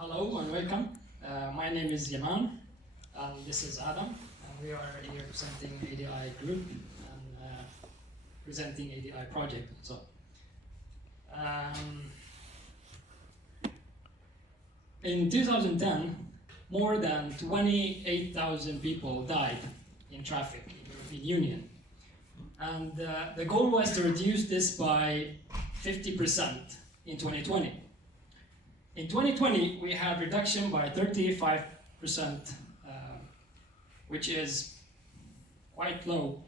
Hello and welcome. My name is Yaman, and this is Adam, and we are here presenting ADI Group and presenting ADI project. So, in 2010, more than 28,000 people died in traffic in the European Union, and the goal was to reduce this by 50% in 2020. In 2020, we had reduction by 35%, which is quite low,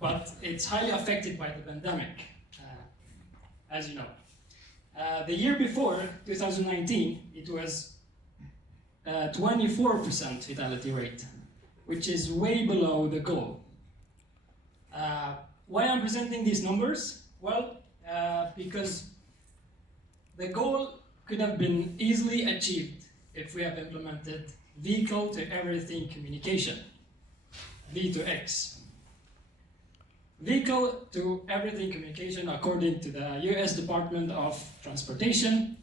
but it's highly affected by the pandemic, as you know. The year before, 2019, it was 24% fatality rate, which is way below the goal. Why I'm presenting these numbers? Well, because the goal could have been easily achieved if we have implemented vehicle-to-everything communication, Vtrx. Vehicle-to-everything communication, according to the US Department of Transportation,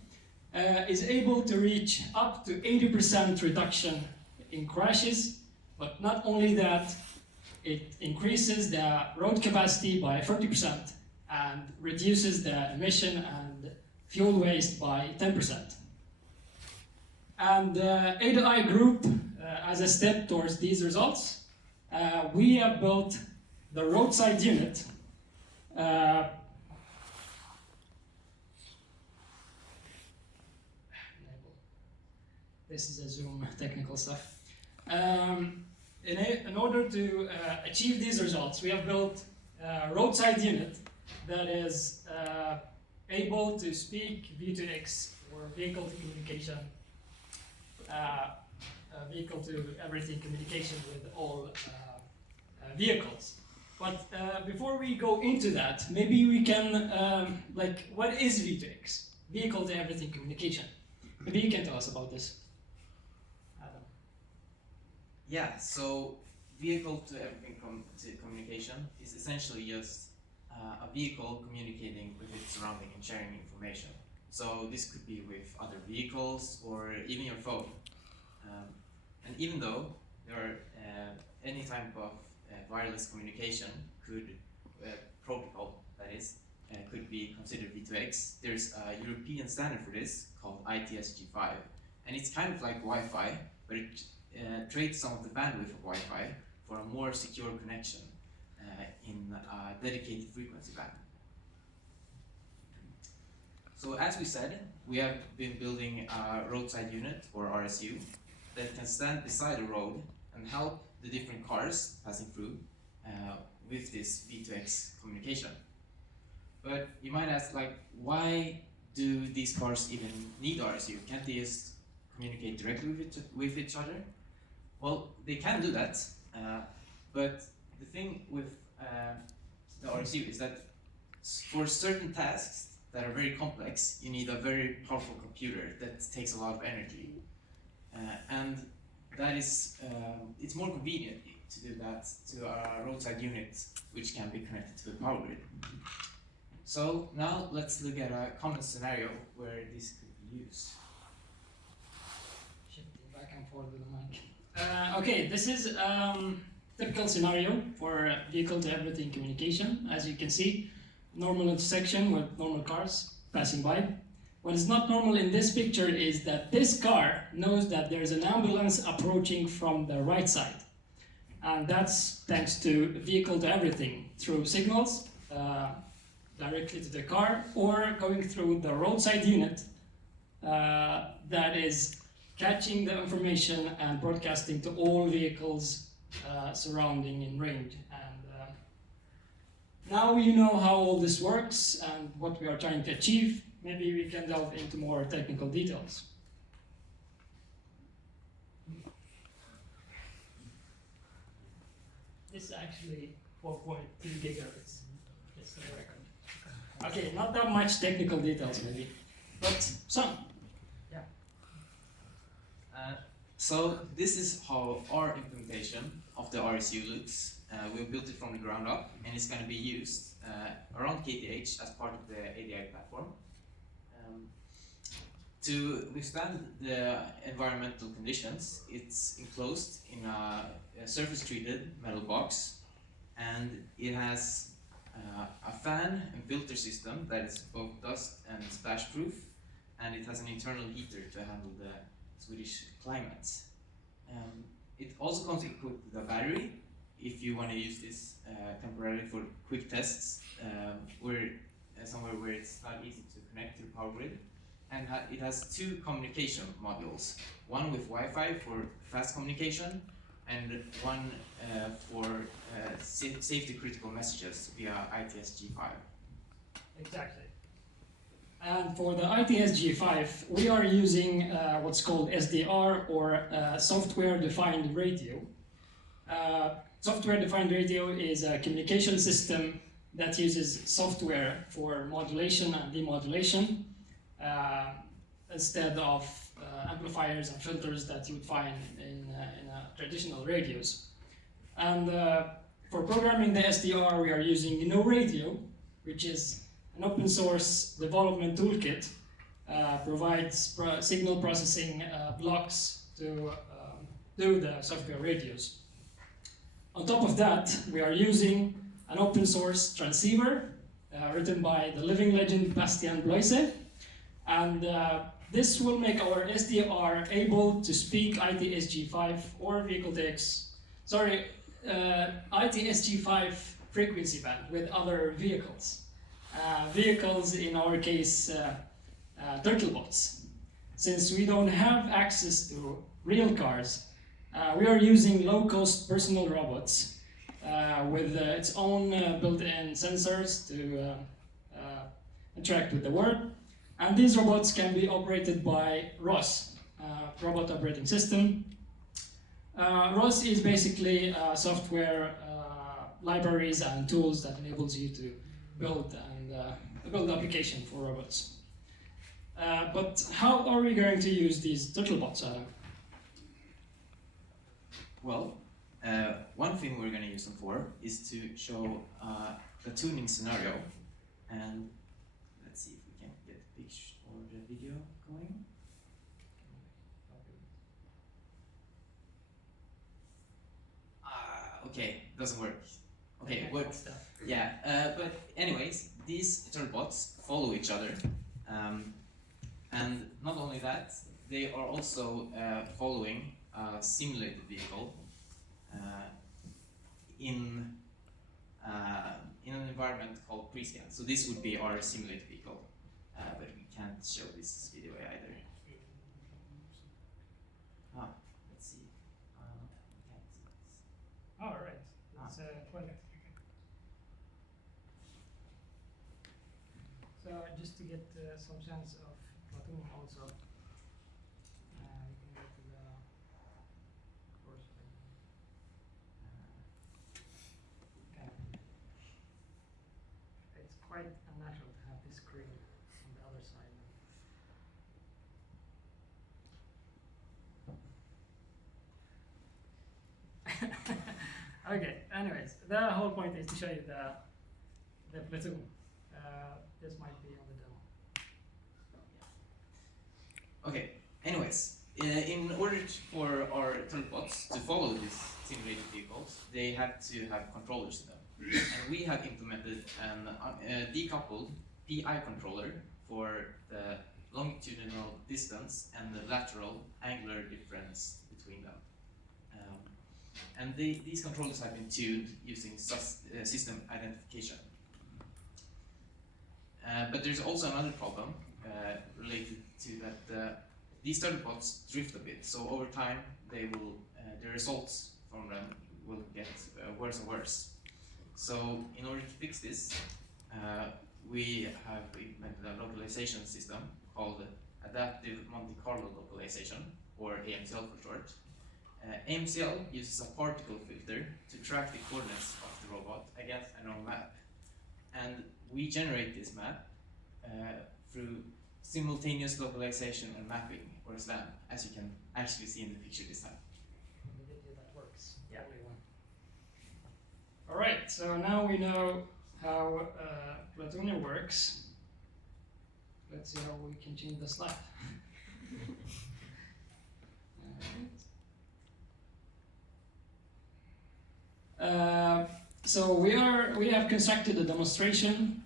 is able to reach up to 80% reduction in crashes, but not only that, it increases the road capacity by 40% and reduces the emission and fuel waste by 10%. And ADI Group, as a step towards these results, we have built the roadside unit. This is a Zoom technical stuff. In order to achieve these results, we have built a roadside unit that is able to speak V2X, or vehicle to communication, vehicle to everything communication with all vehicles. But before we go into that, maybe we can, what is V2X? Vehicle to everything communication. Maybe you can tell us about this, Adam. Yeah, so vehicle to everything communication is essentially just a vehicle communicating with its surrounding and sharing information. So this could be with other vehicles or even your phone. And even though there are any type of wireless communication protocol that is could be considered V2X, there's a European standard for this called ITSG5, and it's kind of like Wi-Fi, but it trades some of the bandwidth of Wi-Fi for a more secure connection in a dedicated frequency band. So as we said, we have been building a roadside unit, or RSU, that can stand beside a road and help the different cars passing through with this V2X communication. But you might ask, why do these cars even need RSU? Can't they just communicate directly with each other? Well, they can do that, but the thing with the RSU is that for certain tasks that are very complex, you need a very powerful computer that takes a lot of energy. And that is, it's more convenient to do that to a roadside unit, which can be connected to the power grid. So now let's look at a common scenario where this could be used. Shifting back and forth with the mic. Okay, this is typical scenario for vehicle-to-everything communication. As you can see, normal intersection with normal cars passing by. What is not normal in this picture is that this car knows that there's an ambulance approaching from the right side. And that's thanks to vehicle-to-everything through signals directly to the car, or going through the roadside unit that is catching the information and broadcasting to all vehicles surrounding in range. And now you know how all this works and what we are trying to achieve. Maybe we can delve into more technical details. This is actually 4.2 gigahertz, just for the record. Okay, not that much technical details maybe, but some. Yeah. So this is how our implementation of the RSU looks. We built it from the ground up, and it's going to be used around KTH as part of the ADI platform. To withstand the environmental conditions, it's enclosed in a surface-treated metal box, and it has a fan and filter system that is both dust and splash-proof, and it has an internal heater to handle the Swedish climate. It also comes equipped with a battery if you want to use this temporarily for quick tests, somewhere where it's not easy to connect to the power grid. And it has two communication modules, one with Wi-Fi for fast communication, and one for safety critical messages via ITS-G5. Exactly. And for the ITS-G5, we are using what's called SDR, or software-defined radio. Software-defined radio is a communication system that uses software for modulation and demodulation instead of amplifiers and filters that you would find in traditional radios. And for programming the SDR, we are using GNU-Radio, which is an open source development toolkit, provides signal processing blocks to do the software radios. On top of that, we are using an open source transceiver written by the living legend Bastian Bloise, and this will make our SDR able to speak ITS-G5 or ITS-G5 frequency band with other vehicles. Vehicles, in our case, turtlebots. Since we don't have access to real cars, we are using low-cost personal robots with its own built-in sensors to interact with the world. And these robots can be operated by ROS, Robot Operating System. ROS is basically software libraries and tools that enables you to build application for robots. But how are we going to use these turtlebots, Adam? Well, one thing we're going to use them for is to show the tuning scenario, and let's see if we can get the picture or the video going. Okay, doesn't work. Okay, what? Yeah, but anyways, these turtlebots follow each other, and not only that, they are also following a simulated vehicle in an environment called pre-scan. So this would be our simulated vehicle, but we can't show this video either. Let's see. We can't see this. All right. It's well. So just to get some sense of platooning also, we can go to the course. Okay. It's quite unnatural to have this screen on the other side. Okay, anyways, the whole point is to show you the platoon. This might be on the demo. Okay, anyways, in order for our turtlebots to follow these simulated vehicles, they have to have controllers in them. And we have implemented a decoupled PI controller for the longitudinal distance and the lateral angular difference between them. And these controllers have been tuned using system identification. But there's also another problem related to that these turtlebots drift a bit. So over time, they will the results from them will get worse and worse. So in order to fix this, we have implemented a localization system called Adaptive Monte Carlo Localization, or AMCL for short. AMCL uses a particle filter to track the coordinates of the robot against a known map. And we generate this map through simultaneous localization and mapping, or SLAM, as you can actually see in the picture this time. The video that works. Yeah. All right, so now we know how platooning works. Let's see how we can change the slide. So we have constructed a demonstration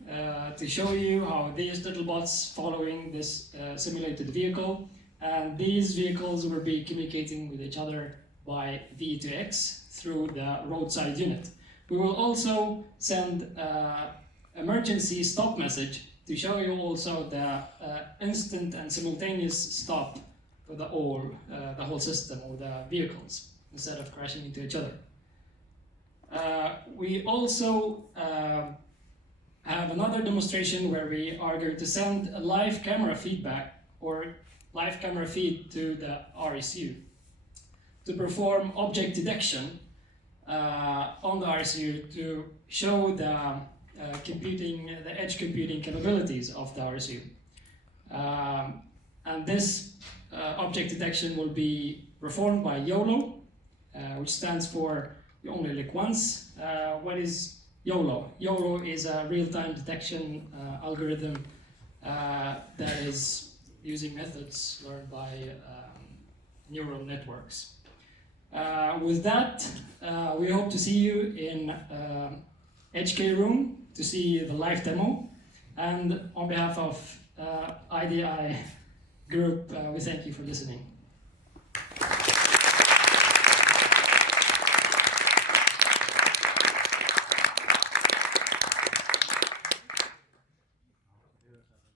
to show you how these little bots following this simulated vehicle, and these vehicles will be communicating with each other by Vtrx through the roadside unit. We will also send emergency stop message to show you also the instant and simultaneous stop for the whole system or the vehicles instead of crashing into each other. We also have another demonstration where we are going to send a live camera feedback or live camera feed to the RSU to perform object detection on the RSU to show the edge computing capabilities of the RSU. And this object detection will be performed by YOLO, which stands for you only look once. What is YOLO? YOLO is a real-time detection algorithm that is using methods learned by neural networks. With that, we hope to see you in HK room to see the live demo. And on behalf of IDI group, we thank you for listening.